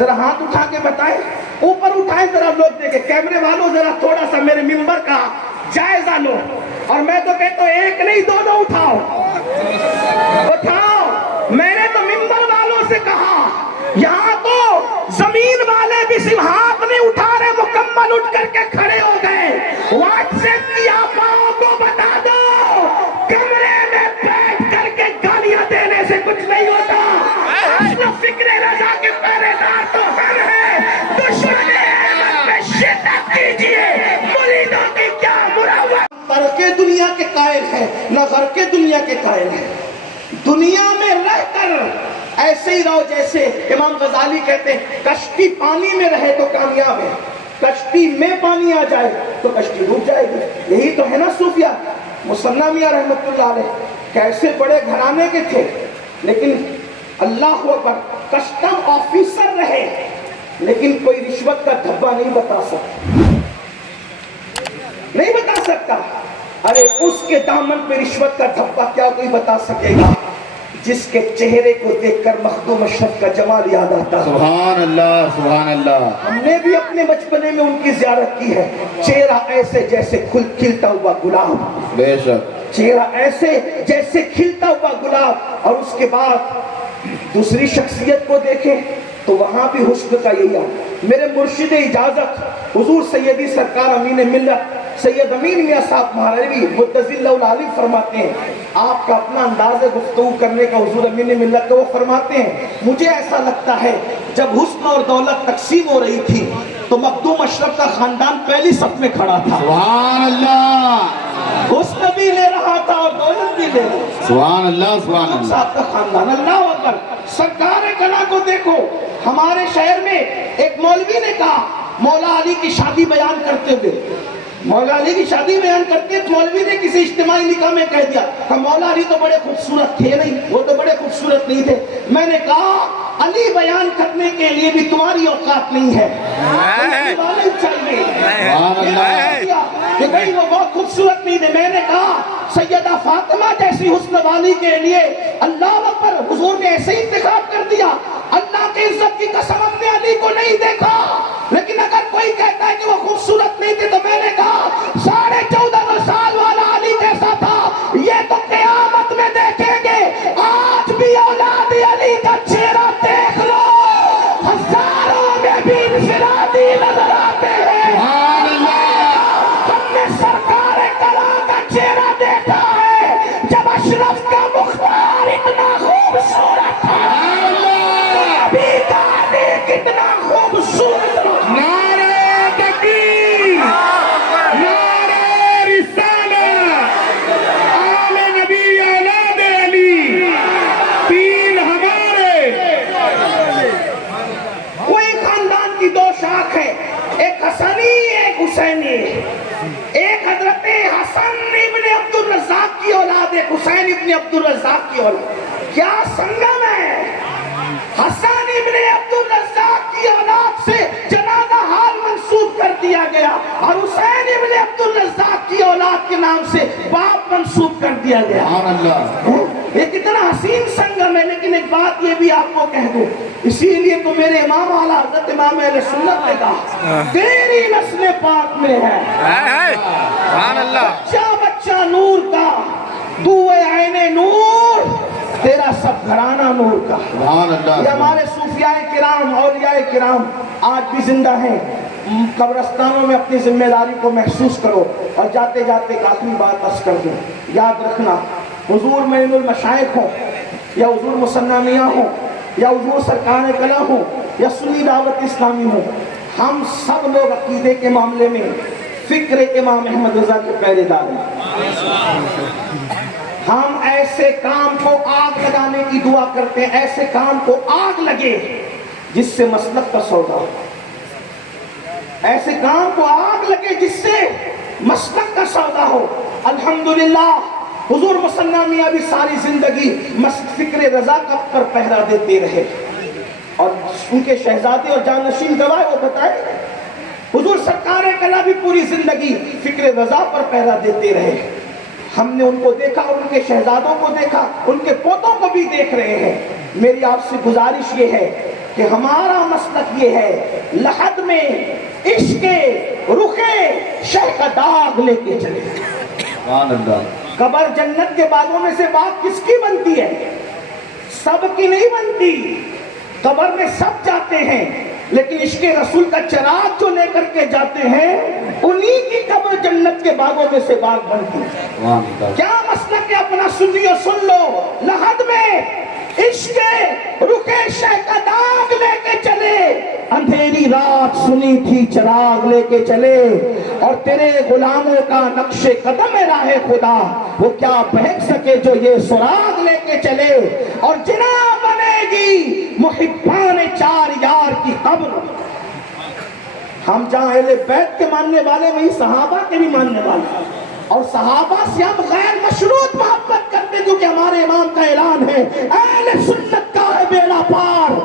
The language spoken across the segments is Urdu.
ذرا ہاتھ اٹھا کے بتائیں، اوپر اٹھائیں ذرا لوگ دیکھیں. کیمرے والوں ذرا تھوڑا سا میرے ممبر کا جائزہ لو. اور میں تو کہتا ہوں ایک نہیں دونوں اٹھاؤ. میں نے تو ممبر والوں سے کہا، یہاں تو زمین والے بھی صرف ہاتھ نہیں اٹھا رہے، مکمل اٹھ کر کے کھڑے ہو گئے. واٹس ایپ کی آپاؤں کو بتا دو، کمرے میں بیٹھ کر کے گالیاں دینے سے کچھ نہیں ہوتا. فکر رضا کے پہرے دار تو ہم ہیں. دشمن احمد پہ شدت کیجیے، مریدوں کی کیا مروت. ترک دنیا کے قائل ہیں نہ غر کے دنیا کے قائل ہیں. دنیا میں رہ کر ایسے ہی رہو جیسے امام غزالی کہتے ہیں، کشتی پانی میں رہے تو کامیاب ہے، کشتی میں پانی آ جائے تو کشتی ڈوب جائے گی. یہی تو ہے نا صوفیہ. مصنع میاں رحمت اللہ علیہ کیسے بڑے گھرانے کے تھے، لیکن اللہ اکبر کسٹم آفیسر رہے، لیکن کوئی رشوت کا دھبا نہیں بتا سکتا، نہیں بتا سکتا. ارے اس کے دامن پہ رشوت کا دھبا کیا کوئی بتا سکے گا جس کے چہرے کو دیکھ کر مخدوم اشرف کا جمال یاد آتا. سبحان اللہ سبحان اللہ. ہم نے بھی اپنے بچپنے میں ان کی زیارت کی ہے. چہرہ ایسے جیسے کھلتا ہوا گلاب، بے شک چہرہ ایسے جیسے کھلتا ہوا گلاب. اور اس کے بعد دوسری شخصیت کو دیکھیں تو وہاں بھی حسن کا یہی ہے. میرے مرشد اجازت حضور سیدی سرکار امین ملت سید امین میاں صاحب مہاروی متضی اللہ العالی فرماتے ہیں، آپ کا اپنا انداز گفتگو کرنے کا حضور امین ملت کو وہ فرماتے ہیں، مجھے ایسا لگتا ہے جب حسن اور دولت تقسیم ہو رہی تھی تو مخدوم اشرف کا خاندان پہلی صف میں کھڑا تھا. سبحان اللہ. حسن بھی لے رہا تھا اور دولت بھی لے رہا تھا. سبحان اللہ سبحان اللہ. صاحب کا خاندان. اللہ اکبر. سرکار کلا کو دیکھو. ہمارے شہر میں ایک مولوی نے کہا مولا علی کی شادی بیان کرتے ہوئے، مولا علی کی شادی بیان کرتے ہیں، مولوی نے کسی اجتماعی نکاح میں کہہ دیا کہ مولا علی تو بڑے خوبصورت تھے نہیں، وہ تو بڑے خوبصورت نہیں تھے. میں نے کہا علی بیان کرنے کے لیے بھی تمہاری اوقات نہیں ہے، چاہیے کہ بھائی وہ بہت خوبصورت نہیں تھے. میں نے کہا سیدہ فاطمہ جیسی حسن والی کے لیے اللہ اکبر حضور نے ایسے ہی انتخاب کر دیا. اللہ کی عزت کی قسم ہم نے علی کو نہیں دیکھا، لیکن اگر کوئی کہتا ہے کہ وہ خوبصورت نہیں تھے تو میں نے کہا 14.5 سال والا علی کیسا تھا یہ تو قیامت میں دیکھیں گے. آج بھی اولاد علی کا چہرہ دیکھ لو، ہزاروں میں بھی انفرادی نظر آتے ہیں. ہم نے سرکار کلا کا چہرہ دیکھا ہے جب اشرف کا مختار اتنا خوبصورت تھا، ابھی کا علی کتنا خوبصورت تھا. نعرہ تکبیر، نعرہ رسالت، آل نبی اولاد علی، تین ہمارے. کوئی خاندان کی دو شاخ ہے، ایک حسنی ایک حسینی. ایک حضرت حسن ابن عبد الرزاق کی اولاد، ایک حسین ابن عبد الرزاق کی اولاد. کیا سنگم ہے. حسن ابن عبد الرزاق کی اولاد سے جنازہ حال منسوب کر دیا گیا اور حسین ابن عبد الرزاق کی اولاد کے نام سے باپ منسوب کر دیا گیا. سبحان اللہ. یہ کتنا حسین سنگم ہے. لیکن ایک بات یہ بھی آپ کو کہہ دوں، اسی لیے تو میرے امام اعلیٰ حضرت امام اہل سنت نے کہا تیری نسل پاک میں ہے سبحان اللہ. بچہ بچہ نور کا، دوے عین نور، تیرا سب گھرانہ نور کا. سبحان اللہ. یہ ہمارے صوفیاء کرام اولیاء کرام آج بھی زندہ ہیں. قبرستانوں میں اپنی ذمہ داری کو محسوس کرو. اور جاتے جاتے ایک آخری بات عرض کر دوں، یاد رکھنا حضور معین المشائخ ہوں یا حضور مصنع میاں ہوں یا حضور سرکار کلا ہوں یا سنی دعوت اسلامی ہوں، ہم سب لوگ عقیدے کے معاملے میں فکر امام احمد رضا کے پہرے دار ہیں. ہم ایسے کام کو آگ لگانے کی دعا کرتے ہیں، ایسے کام کو آگ لگے جس سے مسلک کا سودا ہو، ایسے کام کو آگ لگے جس سے مسلک کا سودا ہو. الحمدللہ حضور مصنع میاں بھی ساری زندگی فکر رضا پر پہرا دیتے رہے اور ان کے شہزادے اور جانشین گواہ وہ بتائے. حضور سرکار کلا بھی پوری زندگی فکر رضا پر پہرا دیتے رہے. ہم نے ان کو دیکھا، ان کے شہزادوں کو دیکھا، ان کے پوتوں کو بھی دیکھ رہے ہیں. میری آپ سے گزارش یہ ہے کہ ہمارا مسلک یہ ہے لحد میں عشق رخے شہ کا داغ لے کے چلے. سبحان اللہ. قبر جنت کے باغوں میں سے بات کس کی بنتی ہے؟ سب کی نہیں بنتی. قبر میں سب جاتے ہیں لیکن عشق رسول کا چراغ جو لے کر کے جاتے ہیں انہی کی قبر جنت کے باغوں میں سے باغ بنتی ہے. سبحان اللہ. کیا مسلک ہے اپنا سنیو سن لو. لحد میں عشق رکے شہ کا داغ لے کے چلے. اندھیری رات سنی تھی چراغ لے کے چلے. اور تیرے غلاموں کا نقش قدم ہے راہ خدا, وہ کیا بہک سکے جو یہ سراغ لے کے چلے. اور جنا بنے گی محبان چار یار کی قبر. ہم جہاں اہل بیت کے ماننے والے وہی صحابہ کے بھی ماننے والے, اور صحابہ سے ہم غیر مشروط محبت کرتے کیونکہ ہمارے امام کا اعلان ہے اہل سنت کا ہے بیڑا پار,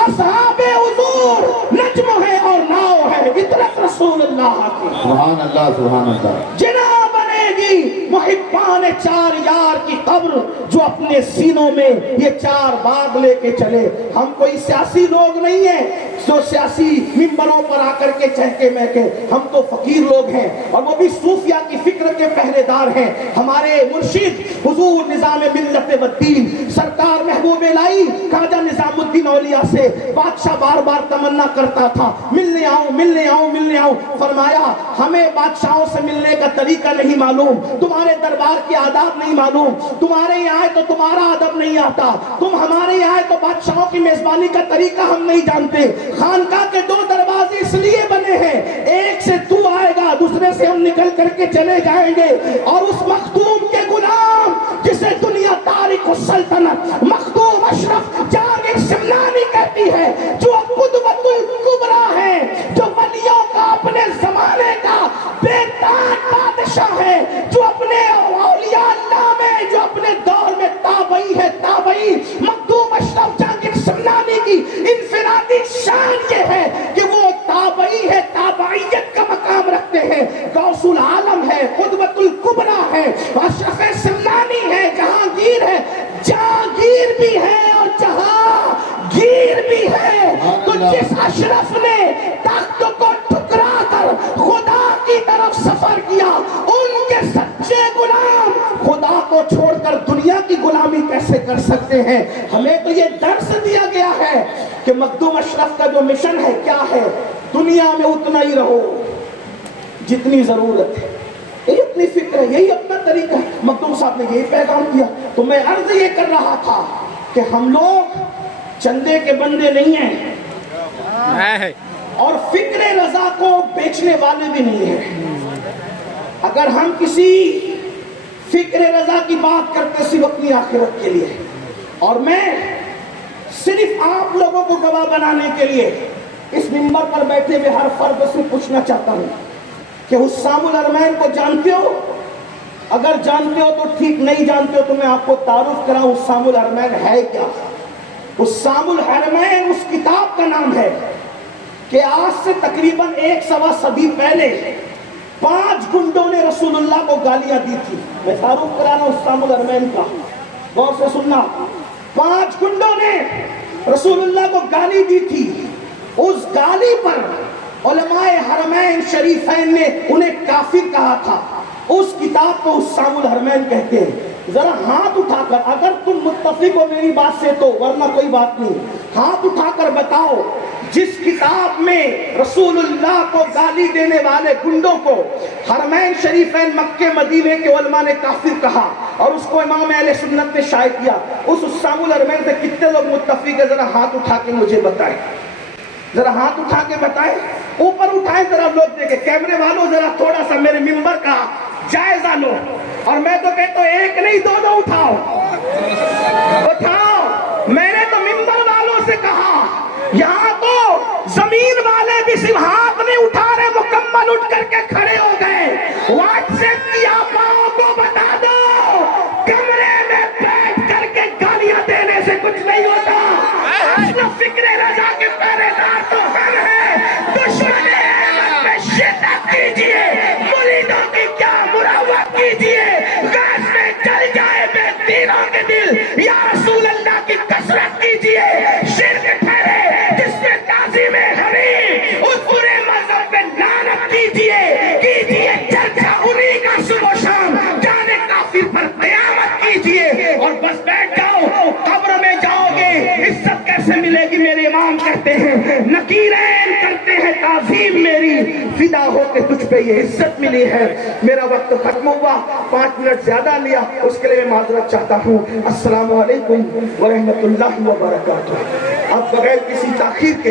اصحاب حضور نجم ہے اور ناؤ ہے اطلق رسول اللہ کی. سبحان اللہ. سبحان اللہ. جنا بنے گی محبان چار یار کی قبر جو اپنے سینوں میں یہ چار باغ لے کے چلے. ہم کوئی سیاسی لوگ نہیں ہیں جو سیاسی ممبروں پر آ کر کے چہکے مہکے. ہم تو فقیر لوگ ہیں اور وہ بھی صوفیہ کی فکر کے پہرے دار ہیں. ہمارے مرشد حضور نظام ملت و دین سرکار محبوب الہی خواجہ نظام الدین اولیاء سے بادشاہ بار بار تمنا کرتا تھا ملنے آؤں ملنے آؤں ملنے آؤں. فرمایا ہمیں بادشاہوں سے ملنے کا طریقہ نہیں معلوم, تمہارے دربار کے آداب نہیں معلوم, تمہارے یہاں آئے تو تمہارا ادب نہیں آتا, تم ہمارے یہاں آئے تو بادشاہوں کی میزبانی کا طریقہ ہم نہیں جانتے. خانقاہ کے دو دروازے اس لیے بنے ہیں, ایک سے تو آئے گا دوسرے سے ہم نکل کر کے چلے جائیں گے. اور اس مخدوم کے غلام جسے دنیا تاریخ السلطنت مخدوم اشرف جہانگیر سمنانی کہتی ہے, جو قدوۃ الکبریٰ ہے, جو ولیوں کا اپنے زمانے کا بےتاج بادشاہ ہے, جو اپنے اولیاء اللہ میں جو اپنے دور میں تابعی ہے تابعی, مخدوم اشرف جہانگیر سمنانی کی انفرادی شان یہ ہے کہ وہ تابعی ہے, تابعیت کا مقام رکھتے ہیں. غوث العالم ہے, قدوۃ الکبریٰ ہے, اشرف سمنانی ہے, جہانگیر ہے, جہانگیر بھی ہے اور جہانگیر بھی ہے. تو جس اشرف نے تخت کو ٹھکرا کر خدا کی طرف سفر کیا, ان کے سچے غلام خدا کو چھوڑ کر دنیا کی غلامی کیسے کر سکتے ہیں؟ ہمیں تو یہ درس دیا گیا ہے کہ مخدوم اشرف کا جو مشن ہے کیا ہے, دنیا میں اتنا ہی رہو جتنی ضرورت ہے. یہ اپنی فکر ہے, یہی اپنا طریقہ ہے. مخدوم صاحب نے یہی پیغام کیا. تو میں عرض یہ کر رہا تھا کہ ہم لوگ چندے کے بندے نہیں ہیں اور فکر رضا کو بیچنے والے بھی نہیں ہیں. اگر ہم کسی فکر رضا کی بات کرتے صرف اپنی آخرت کے لیے, اور میں صرف آپ لوگوں کو گواہ بنانے کے لیے اس منبر پر بیٹھے ہوئے ہر فرد سے پوچھنا چاہتا ہوں کہ حسام الحرمین کو جانتے ہو؟ اگر جانتے ہو تو ٹھیک, نہیں جانتے ہو تو میں آپ کو تعارف کراؤں حسام الحرمین ہے کیا. حسام الحرمین اس کتاب کا نام ہے کہ آج سے تقریباً 1.25 صدی پہلے 5 گنڈوں نے رسول اللہ کو گالیاں دی تھی. میں تعارف کرا رہا ہوں حسام الحرمین کا, غور سے سننا. 5 گنڈوں نے رسول اللہ کو گالی دی تھی. اس گالی پر علماء حرمین شریفین نے انہیں کافر کہا تھا. اس کتاب کو حسام الحرمین کہتے ہیں. ذرا ہاتھ اٹھا کر, اگر تم متفق ہو میری بات سے تو, ورنہ کوئی بات نہیں, ہاتھ اٹھا کر بتاؤ جس کتاب میں رسول اللہ کو گالی دینے والے گنڈوں کو حرمین شریفین مکے مدینے کے علماء نے کافر کہا اور اس کو امام اہل سنت نے شائع کیا, اس حسام الحرمین سے کتنے لوگ متفق ہیں؟ ذرا ہاتھ اٹھا کے مجھے بتائیں, ذرا ہاتھ اٹھا کے بتائیں. اوپر اٹھائیں ذرا, لوگ دیکھیں. کیمرے والوں ذرا تھوڑا سا میرے منبر کا جائزہ لو, اور میں تو کہتا ہوں 1 نہیں 2 اٹھاؤ, اٹھاؤ. میں نے تو منبر والوں سے کہا, یہاں تو زمین والے بھی صرف ہاتھ نہیں اٹھا رہے, مکمل اٹھ کر کے کھڑے ہو گئے. واٹس ایپ کی آپاؤں کو بتا دو, کمرے میں بیٹھ کر کے گالیاں دینے سے کچھ نہیں ہوتا. اصل فکر رضا کے پہرے دار تو ہم ہیں. دشمن احمد پہ شدت کیجئے, مریدوں کی کیا مروت کیجئے, غاز میں جل جائے بے دینوں کے دل, یا رسول اللہ کی کثرت کیجئے. شرک ٹھہرے کہتے ہیں نکیرین کرتے ہیں تعظیم میری، فدا ہو کے تجھ پہ یہ عزت ملی ہے۔ میرا وقت ختم ہوا، 5 منٹ زیادہ لیا، اس کے لیے میں معذرت چاہتا ہوں۔ السلام علیکم ورحمۃ اللہ وبرکاتہ۔ اب بغیر کسی تاخیر کے